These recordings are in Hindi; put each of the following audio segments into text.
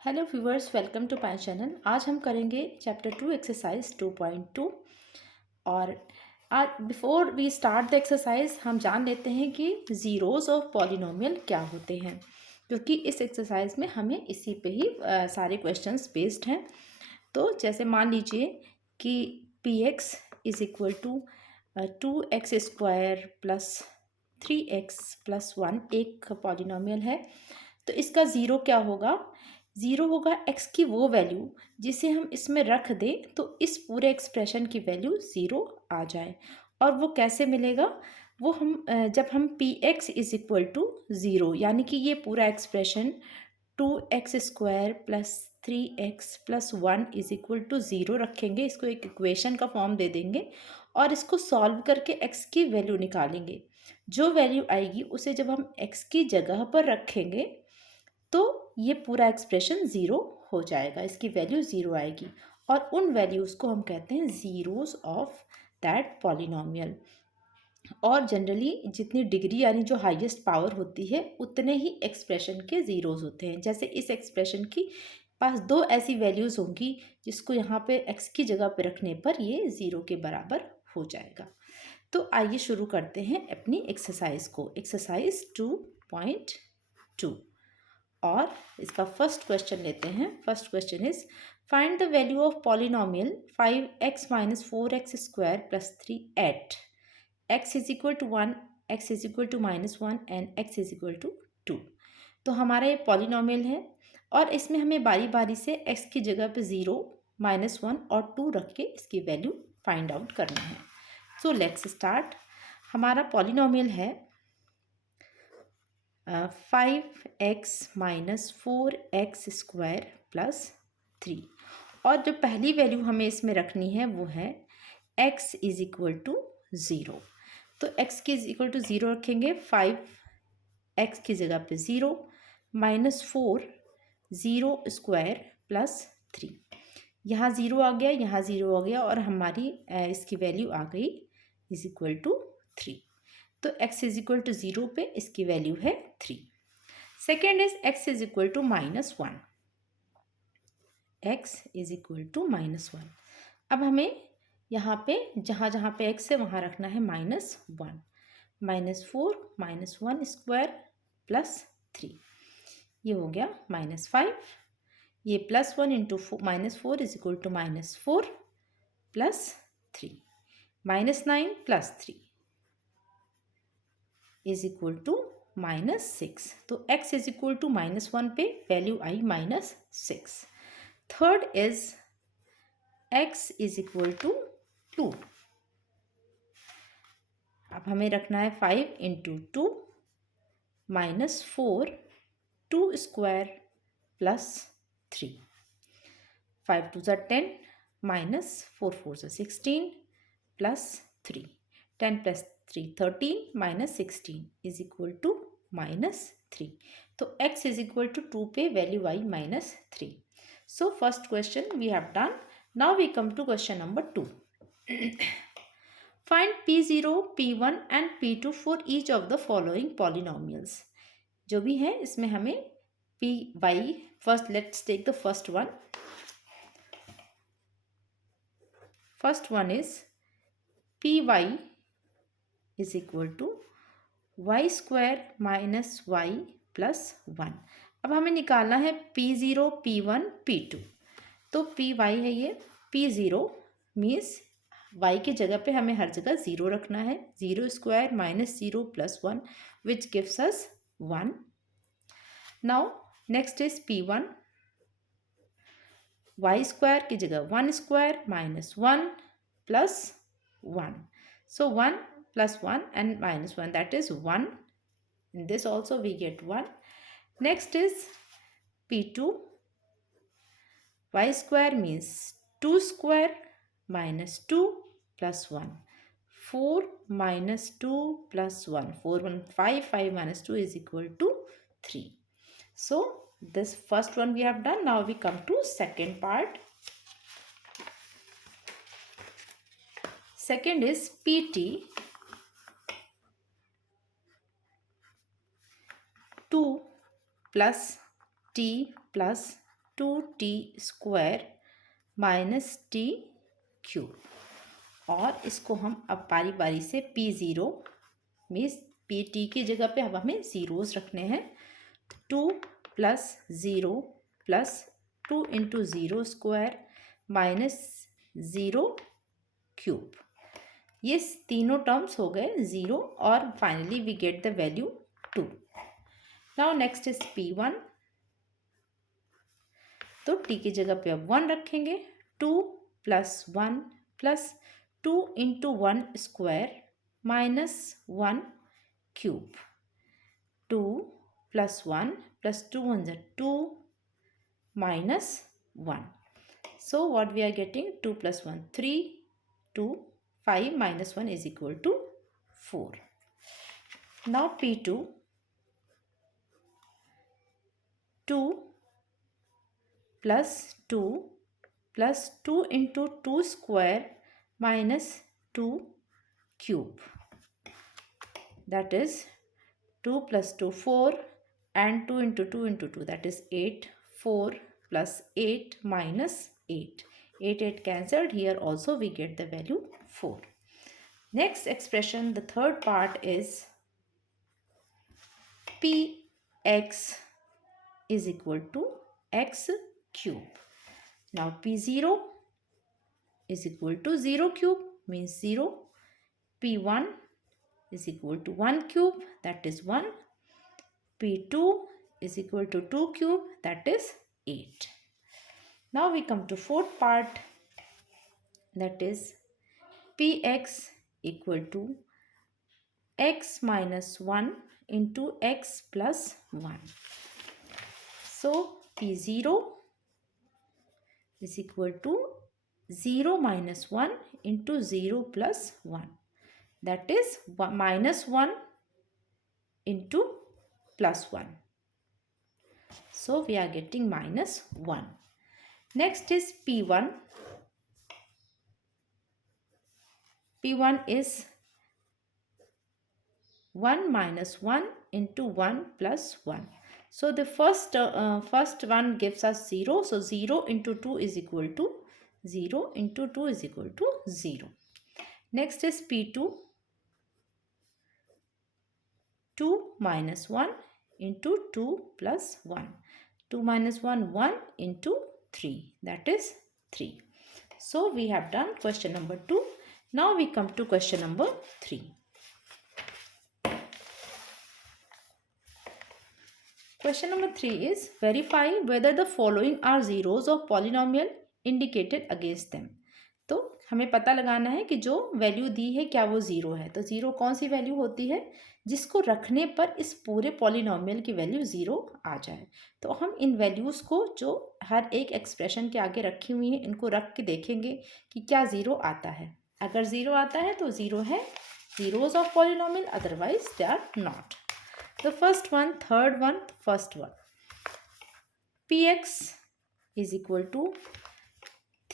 Hello viewers, welcome to my channel. आज हम करेंगे चैप्टर 2 एक्सरसाइज 2.2। और आज before we start the exercise हम जान लेते हैं कि ज़ीरोज़ ऑफ पॉलिनोमियल क्या होते हैं, क्योंकि इस एक्सरसाइज में हमें इसी पे ही सारे क्वेश्चंस बेस्ड हैं। तो जैसे मान लीजिए कि P X is equal to 2x² plus 3x+1 एक पॉलिनोमियल है। तो इसका ज़ीरो क्या होगा? ज़ीरो होगा x की वो वैल्यू जिसे हम इसमें रख दें तो इस पूरे एक्सप्रेशन की वैल्यू ज़ीरो आ जाए। और वो कैसे मिलेगा? वो हम जब हम P X is equal to zero, यानी कि ये पूरा expression 2x² plus 3x+1 is equal to zero रखेंगे, इसको एक इक्वेशन का फॉर्म दे देंगे और इसको सॉल्व करके x की वैल्यू निकालेंगे। जो वैल्यू आएगी उसे जब हम x की जगह पर रखेंगे तो ये पूरा एक्सप्रेशन ज़ीरो हो जाएगा, इसकी वैल्यू ज़ीरो आएगी। और उन वैल्यूज़ को हम कहते हैं ज़ीरोज़ ऑफ दैट पॉलिनोमियल। और जनरली जितनी डिग्री यानी जो हाईएस्ट पावर होती है उतने ही एक्सप्रेशन के ज़ीरोज़ होते हैं। जैसे इस एक्सप्रेशन की पास दो ऐसी वैल्यूज़ होंगी जिसको यहाँ पे x की जगह पे रखने पर ये ज़ीरो के बराबर हो जाएगा। तो आइए शुरू करते हैं अपनी एक्सरसाइज को। एक्सरसाइज 2.2 और इसका फर्स्ट क्वेश्चन लेते हैं। First question is find the value of polynomial 5x - 4x² + 3 at x is equal to 1, x is equal to -1 and x is equal to 2। तो हमारा ये पॉलिनोमियल है और इसमें हमें बारी बारी से x की जगह पे 0, -1 और 2 रख के इसकी वैल्यू फाइंड आउट करना है। So let's start. हमारा पॉलिनोमियल है 5x - 4x² + 3। और जो पहली वैल्यू हमें इसमें रखनी है वो है x इज इक्वल टू 0। तो x की इज इक्वल टू 0 रखेंगे। 5x की जगह पे 0, -4 0² + 3। यहाँ 0 आ गया, यहाँ 0 आ गया और हमारी इसकी वैल्यू आ गई इज इक्वल टू 3। तो x इज इक्वल टू 0 पे इसकी वैल्यू है 3। Second is x is equal to -1। x is equal to -1। अब हमें यहाँ पे जहाँ जहाँ पे x है वहाँ रखना है -1। -4 -1² + 3, ये हो गया -5। ये +1 into -4 is equal to -4 + 3, -9 + 3 is equal to -6। तो x इज इक्वल टू -1 पे वैल्यू आई -6। Third is x is equal to 2। अब हमें रखना है 5 इंटू 2 -4 2² + 3। 5 2 ज़ा 10 -4 4 ज़ा 16 + 3। 10 + 3 13 -16 इज इक्वल टू -3। तो x इज इक्वल टू 2 पे value I -3। So first question we have done. Now we come to question number 2। Find P0, P1 and P2 for each of the following polynomials. जो भी है इसमें हमें Py first, let's take the first one. First one is Py is equal to y² - y + 1। अब हमें निकालना है P0, P1, P2। तो Py है ये। P0 मीन्स y की जगह पे हमें हर जगह 0 रखना है। 0² - 0 + 1 which gives us 1। Now next is P1। y² की जगह 1² - 1 + 1। So 1 + 1 and -1, that is 1. In this also we get 1. Next is P2. y² means 2² - 2 + 1. 4 - 2 + 1. 4 1 5 5 - 2 is equal to 3. So this first one we have done. Now we come to second part. Second is PT 2 + t + 2t² minus T cube. और इसको हम अब बारी बारी से P0 मीन्स पी टी की जगह पे अब हमें ज़ीरोज़ रखने हैं। 2 plus 0 plus 2 into zero square minus 0 cube. ये तीनों टर्म्स हो गए ज़ीरो और finally we get the value 2। Now next is P1। तो t की जगह पे अब 1 रखेंगे। 2 plus 1 plus 2 into 1 square minus 1 cube. 2 plus 1 plus 2 1 is 2 minus 1. So what we are getting? 2 plus 1 3, 2, 5 minus 1 is equal to 4. Now P2, 2 plus 2 plus 2 into 2 square minus 2 cube. That is 2 plus 2 4 and 2 into 2 into 2 that is 8. 4 plus 8 minus 8. 8 cancelled. Here also we get the value 4. Next expression, the third part is Px is equal to x cube. Now P0 is equal to 0 cube means 0. P1 is equal to 1 cube, that is 1. P2 is equal to 2 cube, that is 8. Now we come to fourth part, that is Px equal to x minus 1 into x plus 1. So P0 is equal to 0 minus 1 into 0 plus 1. That is minus 1 into plus 1. So we are getting minus 1. Next is P1. P1 is 1 minus 1 into 1 plus 1. So the first one gives us 0. So 0 into 2 is equal to 0 into 2 is equal to 0. Next is P2. 2 minus 1 into 2 plus 1. 2 minus 1, 1 into 3. That is 3. So we have done question number 2. Now we come to question number 3. Question number 3 is verify whether the following are zeros of polynomial indicated against them. तो हमें पता लगाना है कि जो वैल्यू दी है क्या वो ज़ीरो है। तो ज़ीरो कौन सी वैल्यू होती है जिसको रखने पर इस पूरे पॉलिनॉमियल की वैल्यू ज़ीरो आ जाए। तो हम इन वैल्यूज़ को जो हर एक एक्सप्रेशन के आगे रखी हुई हैं इनको रख के देखेंगे कि क्या ज़ीरो आता है। अगर ज़ीरो आता है तो ज़ीरो है zeros of polynomial, otherwise they are not. The first one, third one, first one. Px is equal to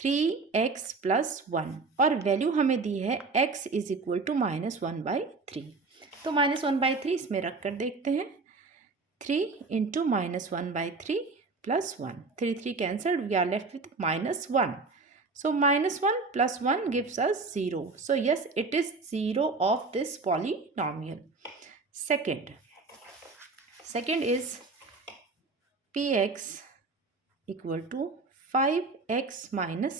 3x plus 1 और वैल्यू हमें दी है x is equal to minus 1/3. तो minus 1/3 इसमें रख कर देखते हैं. 3 into minus 1/3 plus 1. 3 cancelled. We are left with minus 1. So minus 1 plus 1 gives us 0. So yes, it is 0 of this polynomial. Second is Px equal to 5x minus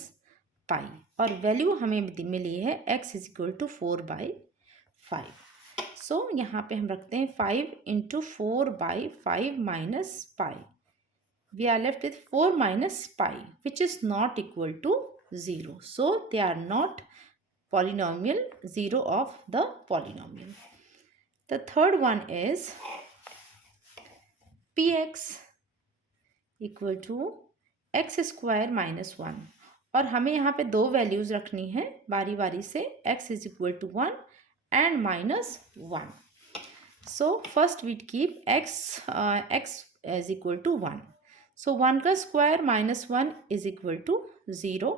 pi और वैल्यू हमें मिली है x is equal to 4/5. So यहाँ पे हम रखते हैं 5 into 4/5 minus pi. We are left with 4 minus pi which is not equal to 0. So they are not polynomial 0 of the polynomial. The third one is Px equal to x square minus 1 और हमें यहाँ पे दो वैल्यूज़ रखनी है बारी बारी से x is equal to 1 and minus 1. So first we keep x is equal to 1. So 1 का square minus 1 is equal to 0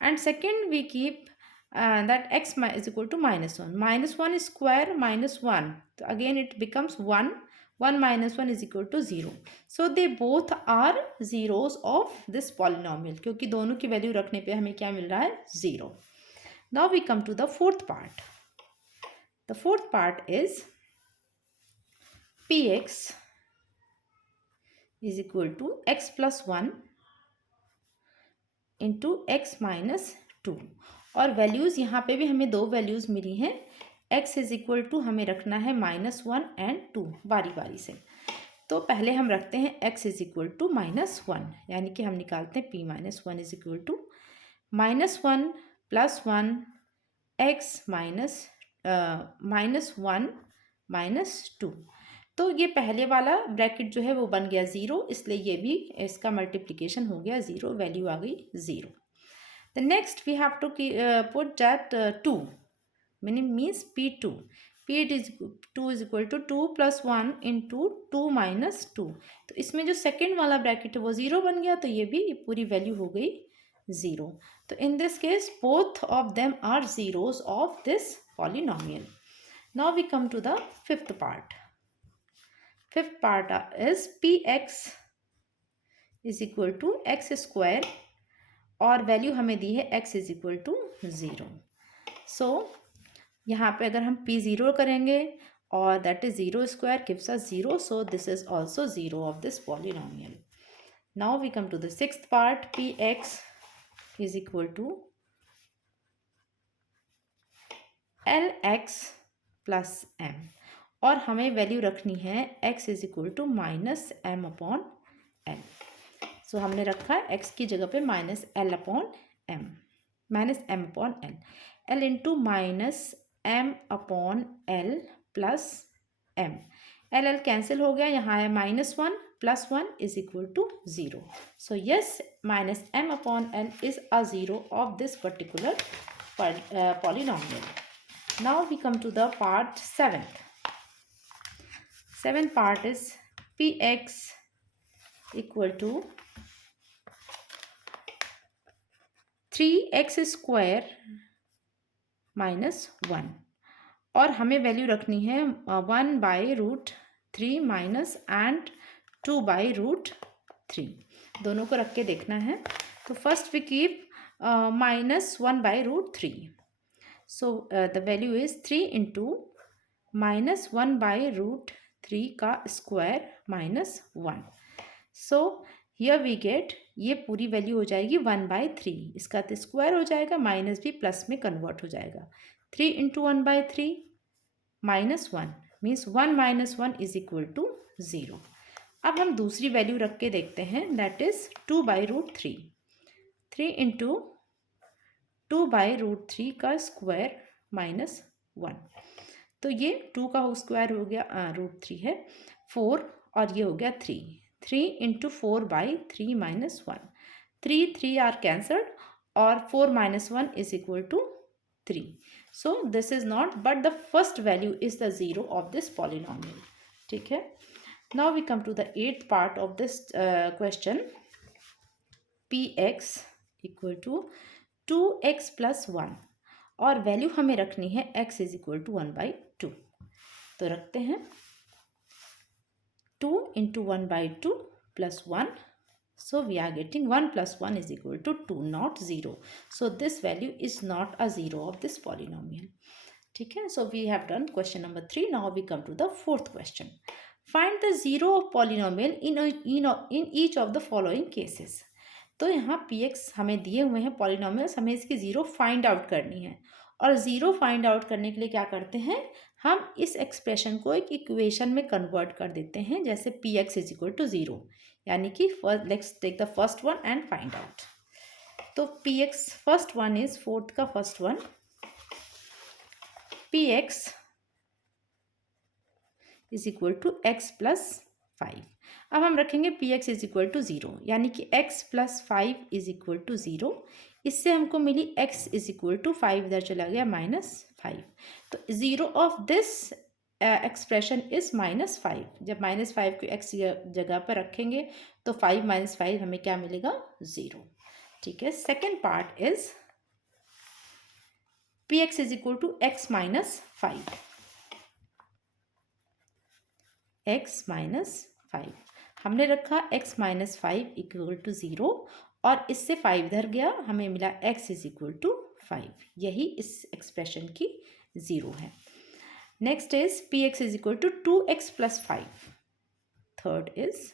and second we keep that x is equal to minus 1. Minus 1 is square minus 1. So again it becomes 1. 1 minus 1 is equal to 0. So they both are zeros of this polynomial, क्योंकि दोनों की वैल्यू रखने पे हमें क्या मिल रहा है, 0. Now we come to the fourth part. The fourth part is px is equal to x plus 1 into x minus 2. और वैल्यूज़ यहाँ पे भी हमें दो वैल्यूज़ मिली हैं. x इज इक्वल टू हमें रखना है -1 एंड 2 बारी बारी से. तो पहले हम रखते हैं x इज इक्वल टू -1, यानी कि हम निकालते हैं p minus 1 is equal to -1 plus 1 x minus -1 minus 2. तो ये पहले वाला ब्रैकेट जो है वो बन गया 0, इसलिए ये भी इसका मल्टीप्लिकेशन हो गया 0, वैल्यू आ गई 0. The next we have to put that 2 means p2. p2 is equal to 2 plus 1 into 2 minus 2. तो इसमें जो सेकेंड वाला ब्रैकेट है वो 0 बन गया, तो ये भी पूरी वैल्यू हो गई 0. तो in this case both of them are zeros of this polynomial. Now we come to the fifth part. Fifth part is px is equal to x square और वैल्यू हमें दी है x is equal to 0. So यहाँ पे अगर हम p0 करेंगे और that is 0 square gives us 0. So this is also 0 of this polynomial. Now we come to the sixth part. px is equal to lx plus m और हमें वैल्यू रखनी है x is equal to -m upon l. So हमने रखा है x की जगह पे -l upon m, -m upon l, l into -m upon l plus m. l cancel हो गया, यहाँ है -1 plus 1 is equal to 0. So yes, -m upon l is a 0 of this particular polynomial. Now we come to the part 7th. Seventh part is px equal to 3x square minus 1 और हमें वैल्यू रखनी है 1/√3 माइनस एंड 2/√3. दोनों को रख के देखना है. तो first we keep -1/√3. So the value is 3 into -1/√3 का square -1. So here we get, ये पूरी वैल्यू हो जाएगी 1/3. इसका तो स्क्वायर हो जाएगा, माइनस भी प्लस में कन्वर्ट हो जाएगा. 3 into 1/3 -1 means 1 minus 1 is equal to 0. अब हम दूसरी वैल्यू रख के देखते हैं, दैट इज 2/√3. 3 इंटू 2/√3 का स्क्वायर -1. तो ये 2 का स्क्वायर हो गया √3 है 4 और ये हो गया 3. 3 इंटू 4/3 माइनस 1. 3 आर कैंसल्ड और 4 minus 1 is equal to 3. So this is not, but the first value is the 0 of this polynomial. ठीक है. Now we come to the 8th part of this question. px equal to 2x plus 1 और वैल्यू हमें रखनी है x इज इक्वल टू 1/2. तो रखते हैं 2 into 1/2 plus 1. So we are getting 1 plus 1 is equal to 2, not 0. So this value is not a 0 of this polynomial. ठीक है. So we have done question number 3. Now we come to the fourth question. Find the 0 of polynomial in each of the following cases. तो यहाँ px हमें दिए हुए हैं पॉलिनोमियल्स, हमें इसकी 0 फाइंड आउट करनी है. और 0 फाइंड आउट करने के लिए क्या करते हैं, हम इस एक्सप्रेशन को एक इक्वेशन में कन्वर्ट कर देते हैं, जैसे px इज इक्वल टू 0, यानी कि let's take the first one and find out. तो px first one is, fourth का first one, px is equal to x plus 5. अब हम रखेंगे px इज इक्वल टू 0, यानी कि x plus 5 is equal to 0. इससे हमको मिली x इज इक्वल टू 5, इधर चला गया -5. तो 0 ऑफ दिस एक्सप्रेशन इज -5. जब -5 को x जगह पर रखेंगे तो 5 - 5 हमें क्या मिलेगा, 0. ठीक है. Second part is px is equal to x minus 5. x minus 5। हमने रखा x माइनस 5 इक्वल टू 0 और इससे 5 इधर गया, हमें मिला x इज इक्वल टू 5। यही इस एक्सप्रेशन की 0 है। Next is px is equal to 2x plus 5। Third is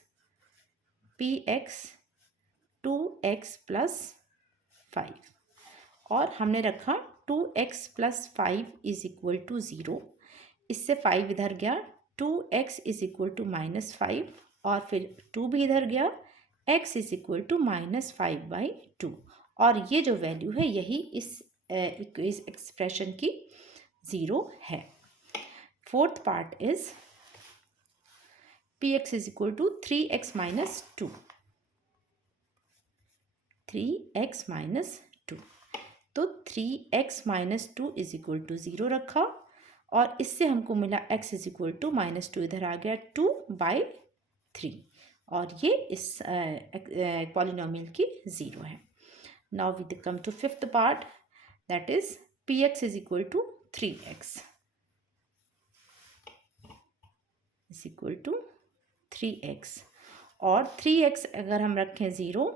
px 2x plus 5 और हमने रखा 2x plus 5 is equal to 0। इससे 5 इधर गया, 2x is equal to minus 5 और फिर 2 भी इधर गया, x is equal to minus 5/2 और ये जो वैल्यू है यही इस एक्सप्रेशन की 0 है। Fourth part is px is equal to 3x minus 2। 3x minus 2, तो 3x minus 2 is equal to 0 रखा और इससे हमको मिला x is equal to minus 2 इधर आ गया 2/3 और ये इस पॉलिनोमियल की 0 है। Now we come to fifth part, that is px is equal to 3x is equal to 3x और 3x अगर हम रखें 0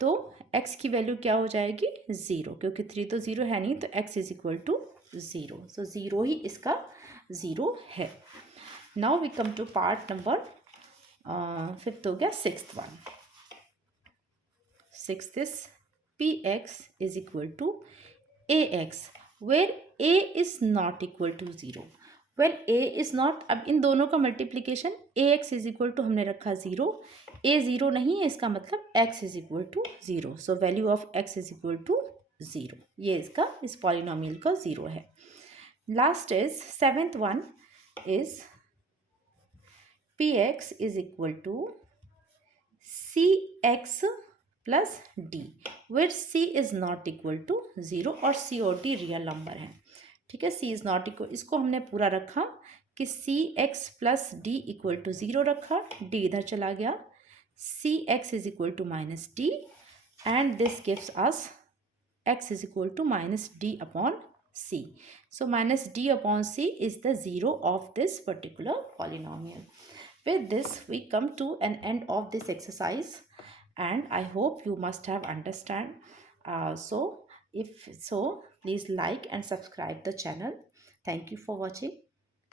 तो x की वैल्यू क्या हो जाएगी 0, क्योंकि 3 तो 0 है नहीं, तो x is equal to 0। So 0 ही इसका 0 है। Now we come to part number fifth हो गया sixth one. Sixth is px is equal to ax where a is not equal to 0। Well a is not, अब इन दोनों का multiplication ax is equal to हमने रखा 0, a 0 नहीं है, इसका मतलब x is equal to 0। So value of x is equal to 0, ये इसका इस पॉलिनोमियल का 0 है। Last is seventh one is px is equal to cx plus d where c is not equal to 0 और c और d रियल नंबर है। ठीक है, c इज नॉट इक्वल, इसको हमने पूरा रखा कि cx plus d equal to 0 रखा, d इधर चला गया, cx is equal to minus d and this gives us x is equal to minus d upon c। So minus d upon c is the 0 of this particular polynomial. With this we come to an end of this exercise and I hope you must have understand. So if so, please like and subscribe the channel. Thank you for watching.